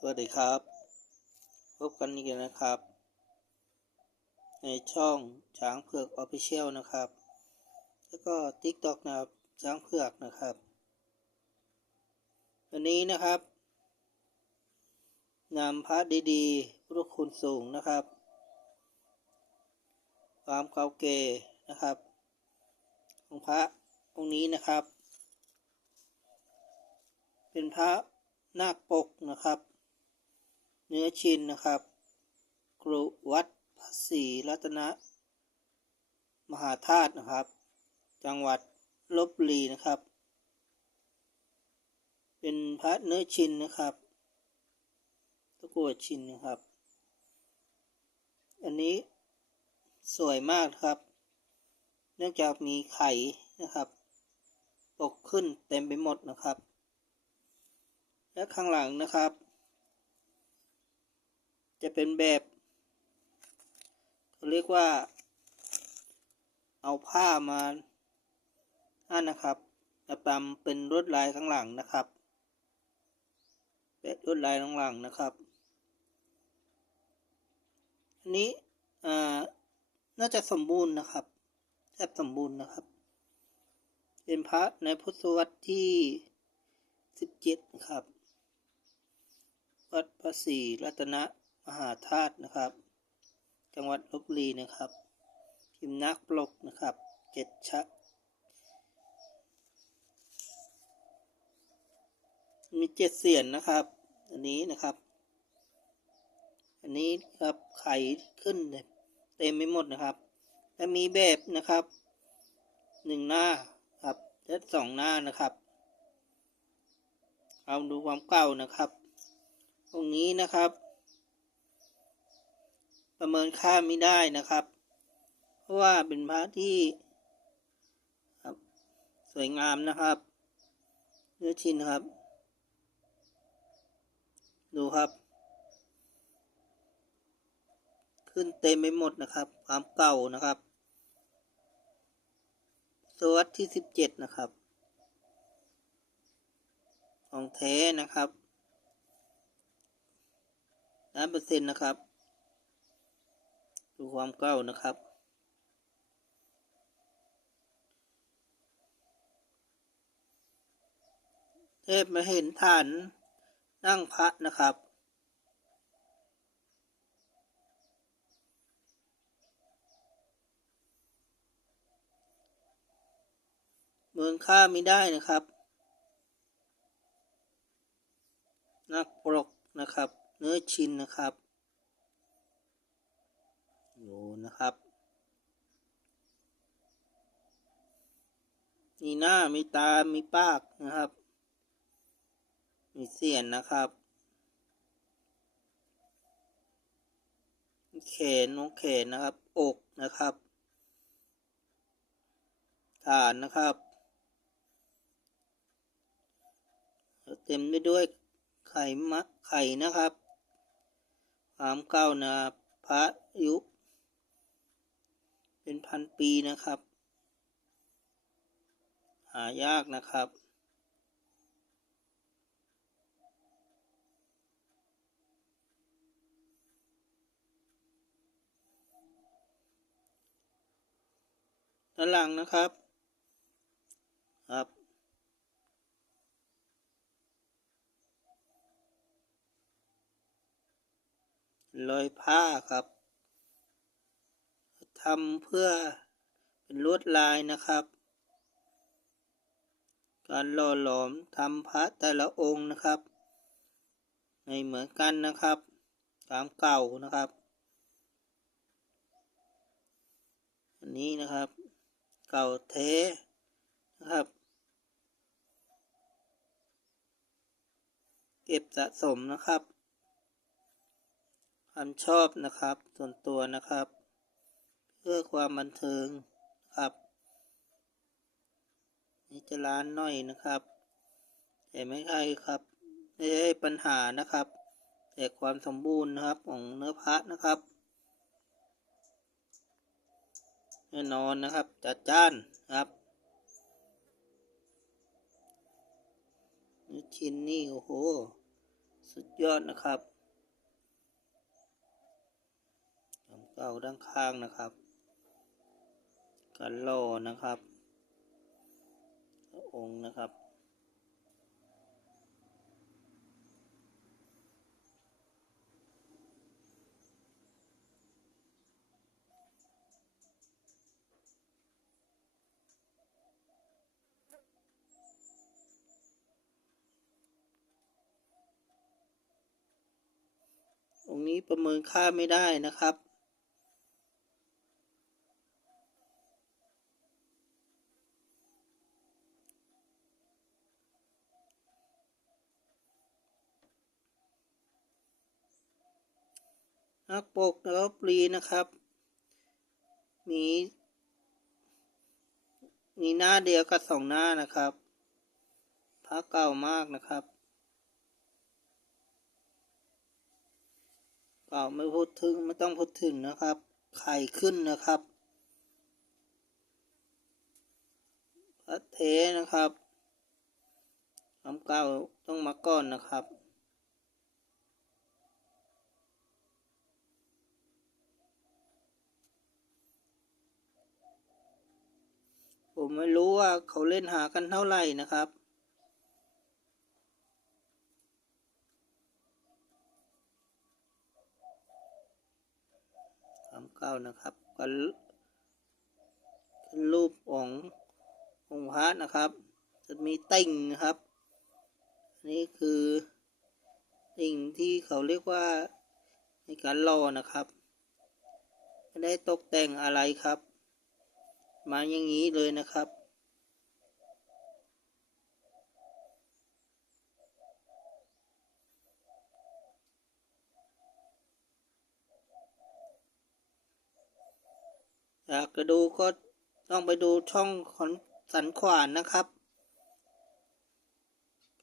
สวัสดีครับ พบกันอีกแล้วนะครับ ในช่องช้างเผือกออฟฟิเชียลนะครับ แล้วก็ TikTok นะครับช้างเผือกนะครับ วันนี้นะครับนำพระดีๆพุทธคุณสูงนะครับ ความเก่าเก๋นะครับ ของพระองค์นี้นะครับ เป็นพระนาคปกนะครับ เนื้อชินนะครับกรุวัดพระศรีรัตนมหาธาตุนะครับ จังหวัดลบบุรีนะครับ เป็นพระเนื้อชินนะครับตะกัวชินนะครับ อันนี้สวยมากครับ เนื่องจากมีไข่นะครับปกขึ้นเต็มไปหมดนะครับ และข้างหลังนะครับ จะเป็นแบบเขาเรียกว่า เอาผ้ามาอันนะครับมาตำเป็นลวดลายข้างหลังนะครับเป็นลวดลายข้างหลังนะครับ อันนี้อ่าน่าจะสมบูรณ์นะครับแทบสมบูรณ์นะครับ เป็นพระในพุทธวรรษที่สิบเจ็ดครับ วัดพระศรีรัตน มหาธาตุนะครับ จังหวัดลบบุรีนะครับ พิมพ์นักปลกนะครับเจ็ดชะมีเจ็ดเสียนนะครับ อันนี้นะครับ อันนี้ครับไข่ขึ้นเต็มไปหมดนะครับ และมีแบบนะครับหนึ่งหน้าครับและสองหน้านะครับ เอาดูความเก่านะครับ ตรงนี้นะครับ ประเมินค่าไม่ได้นะครับ เพราะว่าเป็นพระที่สวยงามนะครับเนื้อชิ้นครับ ดูครับ ขึ้นเต็มไปหมดนะครับ ความเก่านะครับศตวรรษที่สิบเจ็ดนะครับ ของแท้นะครับล้านเปอร์เซ็นต์นะครับ ดูความเก่านะครับ เทพมาเห็นฐานนั่งพระนะครับ เมืองค่าไม่ได้นะครับ นักปรกนะครับ เนื้อชินนะครับ อยู่นะครับ มีหน้า มีตา มีปากนะครับ มีเสียนนะครับแขนน้องแขนนะครับ อกนะครับ ฐานนะครับ เต็มไปด้วยไข่มะไข่นะครับความเก้านะพระยุ เป็นพันปีนะครับ หายากนะครับ ด้านหลังนะครับ ครับรอยผ้าครับ ทำเพื่อเป็นลวดลายนะครับ การหล่อหลอมทำพระแต่ละองค์นะครับไม่เหมือนกันนะครับ ตามเก่านะครับ อันนี้นะครับ เก่าเทนะครับ เก็บสะสมนะครับความชอบนะครับ ส่วนตัวนะครับ พื่อความบันเทิงครับ นี่จะร้านน่อยนะครับ แต่ไม่ใช่ครับไม่ใช่ปัญหานะครับ แต่ความสมบูรณ์นะครับของเนื้อพระนะครับแน่นอนนะครับจัดจ้านครับชิ้นนี่โอ้โห สุดยอดนะครับของเก่าด้านข้างนะครับ กันโลนะครับ องค์นะครับ องค์นี้ประเมินค่าไม่ได้นะครับ นักปกล้วปรีนะครับ มีมีหน้าเดียวกับสองหน้านะครับพระเก่ามากนะครับ เก่าไม่พูดถึงไม่ต้องพูดถึงนะครับ ไข่ขึ้นนะครับ พระเทนะครับคำเก่าต้องมาก่อนนะครับ ผมไม่รู้ว่าเขาเล่นหากันเท่าไหร่นะครับคำเก้านะครับกันรูปององค์พระนะครับ จะมีติ่งนะครับนนี้คือติ่งที่เขาเรียกว่าในการรอนะครับ ไม่ได้ตกแต่งอะไรครับ มาอย่างนี้เลยนะครับ อยากจะดูก็ต้องไปดูช่องขอนสันขวานนะครับ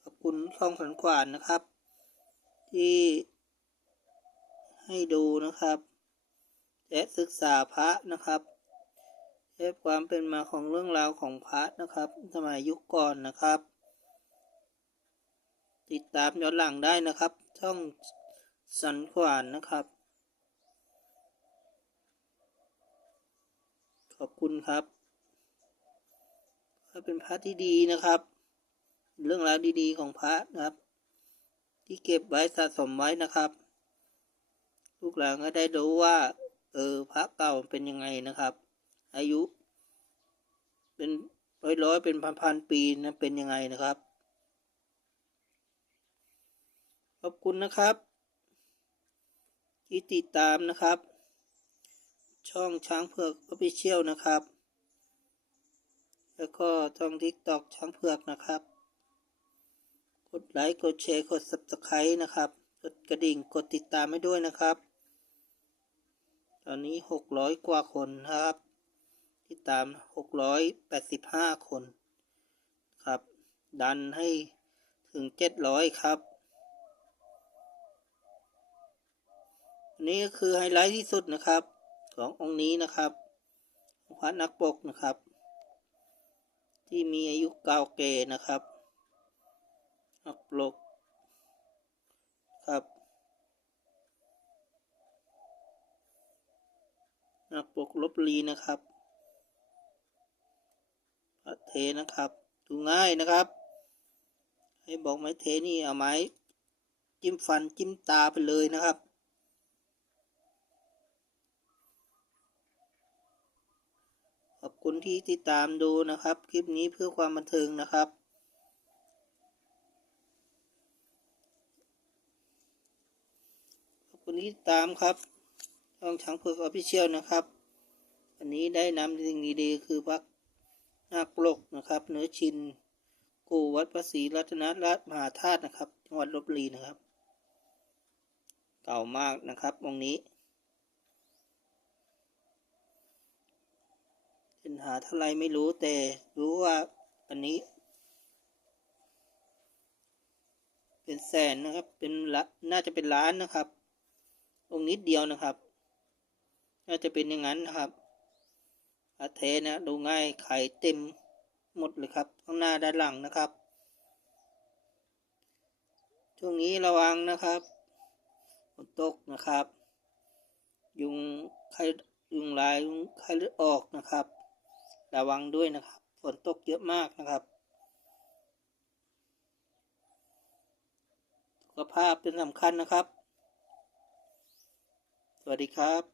ขอบคุณช่องสันขวานนะครับ ที่ให้ดูนะครับ และศึกษาพระนะครับ และความเป็นมาของเรื่องราวของพระนะครับ สมัยยุคก่อนนะครับ ติดตามย้อนหลังได้นะครับ ช่องสันขวานนะครับ ขอบคุณครับพระเป็นพระที่ดีนะครับ เรื่องราวดีๆของพระนะครับ ที่เก็บไว้สะสมไว้นะครับ ลูกหลานก็ได้รู้ว่า เออพระเก่าเป็นยังไงนะครับ อายุ เป็นร้อยร้อยๆเป็นพันพันๆปีนะเป็นยังไงนะครับ ขอบคุณนะครับ ที่ติดตามนะครับ ช่องช้างเผือกออฟฟิเชียลนะครับ แล้วก็ช่องทิกตอกช้างเผือกนะครับ กดไลค์กดแชร์กด subscribe นะครับ กดกระดิ่งกดติดตามให้ด้วยนะครับ ตอนนี้หกร้อยกว่าคนนะครับ ติดตามหกร้อยแปดสิบห้าคน ครับ ดันให้ถึงเจ็ดร้อยครับอันนี้ก็คือไฮไลท์ที่สุดนะครับ ขององค์นี้นะครับพระนักปกนะครับ ที่มีอายุเก่าแก่นะครับนักปกครับนักปกลบบุรีนะครับ เทนะครับ ดูง่ายนะครับ ให้บอกไม้เทนี่เอาไม้ จิ้มฟันจิ้มตาไปเลยนะครับขอบคุณที่ติดตามดูนะครับ คลิปนี้เพื่อความบันเทิงนะครับ ขอบคุณที่ติดตามครับช่องช้างเผือกออฟฟิเชียลนะครับ วันนี้ได้นำสิ่งดีๆคือพัก นาคปลกนะครับ เนื้อชินกูวัดพระศรีรัตนราชมหาธาตุนะครับ จังหวัดลบบุรีนะครับ เก่ามากนะครับองค์นี้เป็นหาเท่าไรไม่รู้แต่รู้ว่าอันนี้ เป็นแสนนะครับ เป็นละน่าจะเป็นล้านนะครับ องค์นิดเดียวนะครับ น่าจะเป็นอย่างนั้นนะครับ อาเทนะดูง่ายไข่เต็มหมดเลยครับข้างหน้าด้านหลังนะครับ ช่วงนี้ระวังนะครับฝนตกนะครับ ยุงไข้ยุงลายยุงไข้เลือดออกนะครับ ระวังด้วยนะครับฝนตกเยอะมากนะครับสุขภาพเป็นสำคัญนะครับ สวัสดีครับ